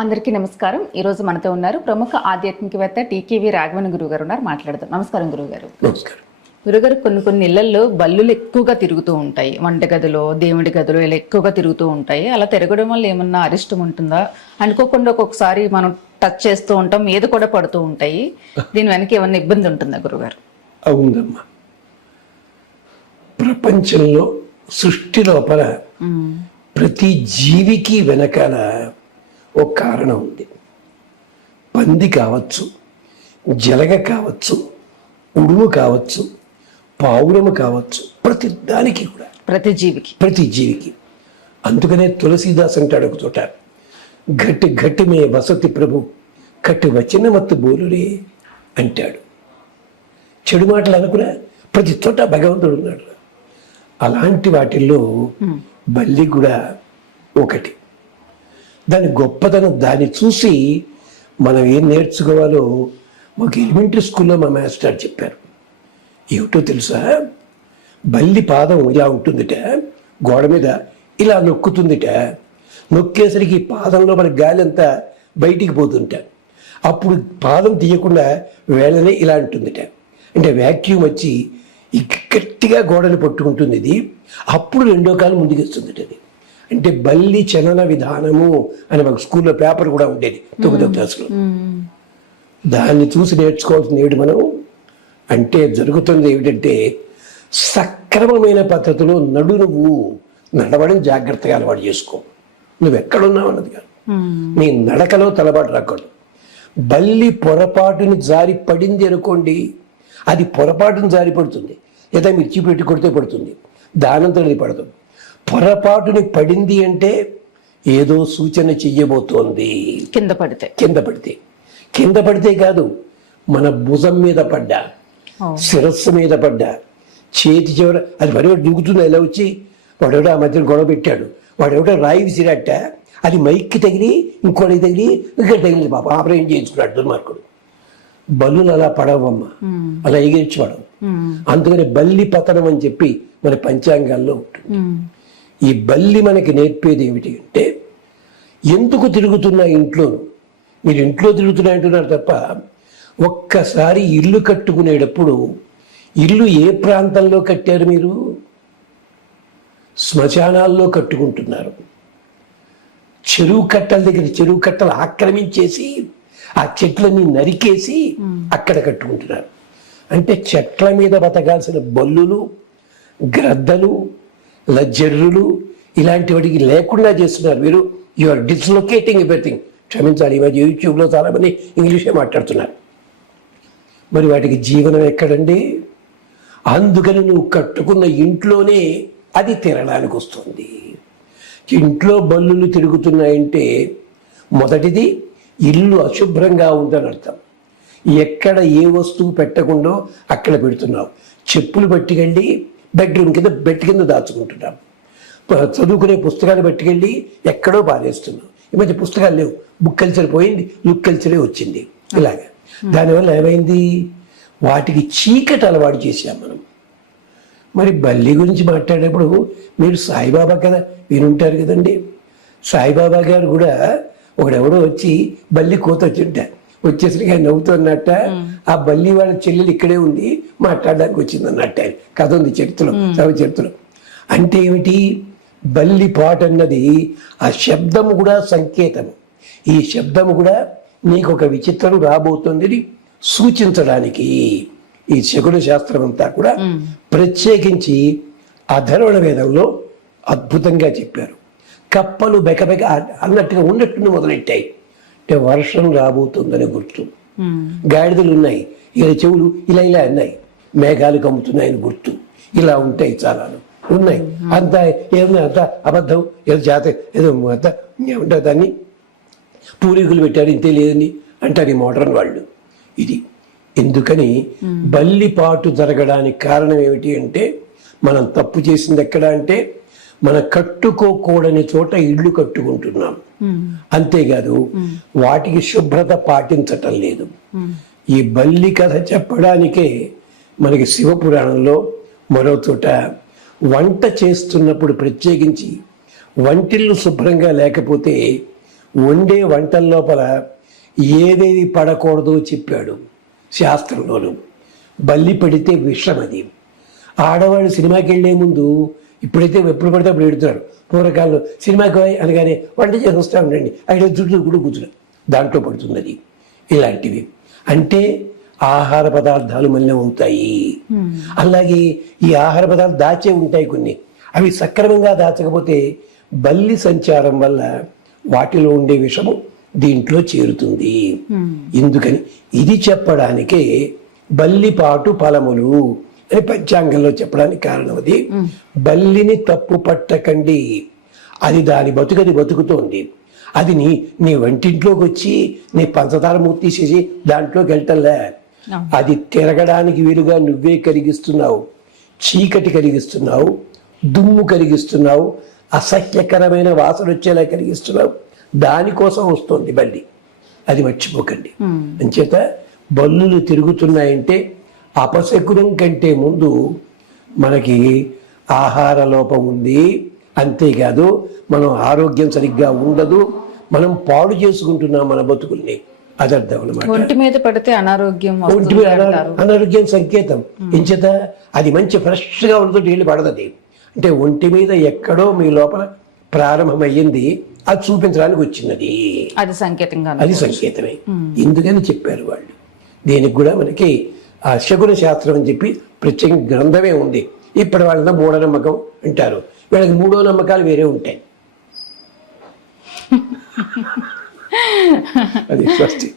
అందరికీ నమస్కారం. ఈ రోజు మనతో ఉన్నారు ప్రముఖ ఆధ్యాత్మికవేత్త టీకేవి రాఘవన్ గురువు గారు ఉన్నారు. మాట్లాడదాం. నమస్కారం గురువుగారు. నమస్కారం. గురుగారు, కొన్ని ఇళ్లలో బల్లులు ఎక్కువగా తిరుగుతూ ఉంటాయి. వంటగదిలో, దేవుడి గదిలో ఇలా ఎక్కువగా తిరుగుతూ ఉంటాయి. అలా తిరగడం వల్ల ఏమన్నా అరిష్టం ఉంటుందా? అనుకోకుండా ఒక్కొక్కసారి మనం టచ్ చేస్తూ ఉంటాం, మీద కూడా పడుతూ ఉంటాయి. దీని వెనక ఏమన్నా ఇబ్బంది ఉంటుందా గురుగారు? అవునమ్మా, ప్రపంచంలో సృష్టి లోపల ప్రతి జీవికి వెనకాల ఒక కారణం ఉంది. పంది కావచ్చు, జలగ కావచ్చు, ఉడుము కావచ్చు, పావురము కావచ్చు, ప్రతి దానికి కూడా, ప్రతి జీవికి. అందుకనే తులసీదాస్ అంటాడు ఒక చోట, గట్టి గట్టి మే వసతి ప్రభు కట్టి వచ్చిన మత్తు బోలురే అంటాడు. చెడు మాటలు అనుకున్నా ప్రతి చోట భగవంతుడు ఉన్నాడు. అలాంటి వాటిల్లో బల్లి కూడా ఒకటి. దాని గొప్పతనం, దాన్ని చూసి మనం ఏం నేర్చుకోవాలో మాకు ఎలిమెంటరీ స్కూల్లో మా మాస్టర్ చెప్పారు. ఏమిటో తెలుసా, బల్లి పాదం ఇలా ఉంటుందిట, గోడ మీద ఇలా నొక్కుతుందిట. నొక్కేసరికి పాదంలో మన గాలి అంతా బయటికి పోతుంట. అప్పుడు పాదం తీయకుండా వేళనే ఇలా ఉంటుందిట. అంటే వ్యాక్యూమ్ వచ్చి గట్టిగా గోడని పట్టుకుంటుంది ఇది. అప్పుడు రెండో కాలు ముందుకేస్తుందిట అది. అంటే బల్లి చలన విధానము అని మాకు స్కూల్లో పేపర్ కూడా ఉండేది 9వ క్లాసులో. దాన్ని చూసి నేర్చుకోవాల్సిన ఏడు మనం. అంటే జరుగుతుంది ఏమిటంటే, సక్రమమైన పద్ధతిలో నువ్వు నడవడం జాగ్రత్తగా అలవాటు చేసుకో. నువ్వు ఎక్కడున్నావు అన్నది కాదు, నీ నడకలో తలబాటు రాకూడదు. బల్లి పొరపాటుని జారి పడింది అనుకోండి, అది పొరపాటును జారి పడుతుంది, లేదా మిర్చి పెట్టి కొడితే పడుతుంది, దానంతో అది పడుతుంది. పొరపాటుని పడింది అంటే ఏదో సూచన చెయ్యబోతోంది. కింద పడితే కాదు, మన భుజం మీద పడ్డా, శిరస్సు మీద పడ్డా, చేతి చివర అది మరో దిగుతుంది. ఎలా వచ్చి వాడెవడో ఆ మధ్యన గొడవ పెట్టాడు, వాడెవడో రాయి విసిరాట, అది మైక్కి తగిలి ఇంకోటికి తగిలి ఇక్కడ తగిలింది. పాప ఆపరేషన్ చేయించుకున్నాడు దుర్మార్గుడు. బల్లులు అలా పడవమ్మ, అలా ఎగిరించి పడవు. అందుకని బల్లి పతనం అని చెప్పి మన పంచాంగాల్లో ఉంటుంది. ఈ బల్లి మనకి నేర్పేది ఏమిటి అంటే, ఎందుకు తిరుగుతున్నా ఇంట్లో, మీరు ఇంట్లో తిరుగుతున్నా అంటున్నారు తప్ప, ఒక్కసారి ఇల్లు కట్టుకునేటప్పుడు ఇల్లు ఏ ప్రాంతంలో కట్టారు? మీరు శ్మశానాల్లో కట్టుకుంటున్నారు. చెరువు కట్టల దగ్గర చెరువు కట్టలు ఆక్రమించేసి ఆ చెట్లని నరికేసి అక్కడ కట్టుకుంటున్నారు. అంటే చెట్ల మీద బతకాల్సిన బల్లులు, గ్రద్దలు, లజ్జర్రులు ఇలాంటి వాటికి లేకుండా చేస్తున్నారు మీరు. You are dislocating everything. క్షమించాలి, ఈ మధ్య యూట్యూబ్లో చాలామంది ఇంగ్లీషే మాట్లాడుతున్నారు. మరి వాటికి జీవనం ఎక్కడండి? అందుకని నువ్వు కట్టుకున్న ఇంట్లోనే అది తిరగడానికి వస్తుంది. ఇంట్లో బల్లులు తిరుగుతున్నాయంటే మొదటిది ఇల్లు అశుభ్రంగా ఉందని అర్థం. ఎక్కడ ఏ వస్తువు పెట్టకుండా అక్కడ పెడుతున్నావు. చెప్పులు పట్టుకెళ్ళి బెడ్రూమ్ కింద బెడ్ కింద దాచుకుంటున్నాం. చదువుకునే పుస్తకాలు పట్టుకెళ్ళి ఎక్కడో పారేస్తున్నాం. ఈ మధ్య పుస్తకాలు లేవు, బుక్ కల్చర్ పోయింది, లుక్ కల్చరే వచ్చింది. ఇలాగా దానివల్ల ఏమైంది, వాటికి చీకటి అలవాటు చేసాం మనం. మరి బల్లి గురించి మాట్లాడేటప్పుడు మీరు సాయిబాబా కదా వినుంటారు కదండి. సాయిబాబా గారు కూడా ఒకడెవడో వచ్చి బల్లి కోత వచ్చింటారు, వచ్చేసరికి ఆయన నవ్వుతున్నట్ట, ఆ బల్లి వాళ్ళ చెల్లెలు ఇక్కడే ఉంది మాట్లాడడానికి వచ్చింది అన్నట్ట. కథ ఉంది చరిత్రలో, చరిత్రలో. అంటే ఏమిటి, బల్లి పాట అన్నది ఆ శబ్దము కూడా సంకేతము. ఈ శబ్దము కూడా నీకు ఒక విచిత్రం రాబోతుంది సూచించడానికి ఈ శకున శాస్త్రం అంతా కూడా ప్రత్యేకించి అధర్వణ వేదంలో అద్భుతంగా చెప్పారు. కప్పలు బెకబెక అన్నట్టుగా ఉన్నట్టు మొదలెట్టాయి. అంటే వర్షం రాబోతుందని గుర్తు. గాడిదలు ఉన్నాయి, ఇలా చెవులు ఇలా ఇలా అన్నాయి. మేఘాలు కమ్ముతున్నాయని గుర్తు. ఇలా ఉంటాయి, చాలా ఉన్నాయి. అంత ఏమన్నా అంత అబద్ధం, ఏదో జాత ఏదో అంత ఏమంటారు దాన్ని, పూరీకులు పెట్టారు ఇంతే లేదని అంటారు ఈ మోడర్న్ వాళ్ళు. ఇది ఎందుకని బల్లి పాటు జరగడానికి కారణం ఏమిటి అంటే, మనం తప్పు చేసింది ఎక్కడ అంటే, మన కట్టుకోకూడని చోట ఇళ్ళు కట్టుకుంటున్నాం. అంతేకాదు వాటికి శుభ్రత పాటించటం లేదు. ఈ బల్లి కథ చెప్పడానికే మనకి శివపురాణంలో మరో చోట వంట చేస్తున్నప్పుడు ప్రత్యేకించి వంటిల్లు శుభ్రంగా లేకపోతే వండే వంటల లోపల ఏదేది పడకూడదో చెప్పాడు శాస్త్రంలోను. బల్లి పడితే విషం అది. ఆడవాళ్ళు సినిమాకి వెళ్ళే ముందు ఇప్పుడైతే ఎప్పుడు పడితే అప్పుడు ఎడుతున్నారు. పూర్వకాలంలో సినిమాకి పోయి అనగానే వంట చేసి వస్తూ ఉండండి, 5 చుట్టూ కూడా కూర్చున్నారు, దాంట్లో పడుతుంది అది. ఇలాంటివి అంటే ఆహార పదార్థాలు మళ్ళీ అవుతాయి. అలాగే ఈ ఆహార పదార్థాలు దాచే ఉంటాయి కొన్ని, అవి సక్రమంగా దాచకపోతే బల్లి సంచారం వల్ల వాటిలో ఉండే విషము దీంట్లో చేరుతుంది. ఎందుకని ఇది చెప్పడానికే బల్లిపాటు ఫలములు అని పంచాంగంలో చెప్పడానికి కారణం అది. బల్లిని తప్పు పట్టకండి, అది దాని బతుకది బతుకుతోంది. అది నీ వంటింట్లోకి వచ్చి నీ పంచదార మూర్తి తీసేసి దాంట్లోకి వెళ్ళటంలే, అది తిరగడానికి వీలుగా నువ్వే కరిగిస్తున్నావు, చీకటి కరిగిస్తున్నావు, దుమ్ము కరిగిస్తున్నావు, అసహ్యకరమైన వాసన వచ్చేలా కరిగిస్తున్నావు. దానికోసం వస్తుంది బల్లి, అది మర్చిపోకండి. అంచేత బల్లులు తిరుగుతున్నాయంటే అపశకునం కంటే ముందు మనకి ఆహార లోపం ఉంది, అంతేకాదు మనం ఆరోగ్యం సరిగ్గా ఉండదు, మనం పాడు చేసుకుంటున్నాం మన బతుకుల్ని, అది అర్థం అనమాట. ఒంటి మీద పడితే అనారోగ్యం, ఒంటి మీద అనారోగ్యం సంకేతం. ఎంచేత అది మంచి ఫ్రెష్గా ఉండదు, నీళ్ళు పడదది. అంటే ఒంటి మీద ఎక్కడో మీ లోపల ప్రారంభమయ్యింది, అది చూపించడానికి వచ్చినది, అది సంకేతంగా, అది సంకేతమే. ఎందుకని చెప్పారు వాళ్ళు. దీనికి కూడా మనకి ఆ శకున శాస్త్రం అని చెప్పి ప్రత్యేక గ్రంథమే ఉంది. ఇప్పటి వాళ్ళంతా మూఢనమ్మకం అంటారు, వీళ్ళకి మూడో నమ్మకాలు వేరే ఉంటాయి. అది స్వస్తి.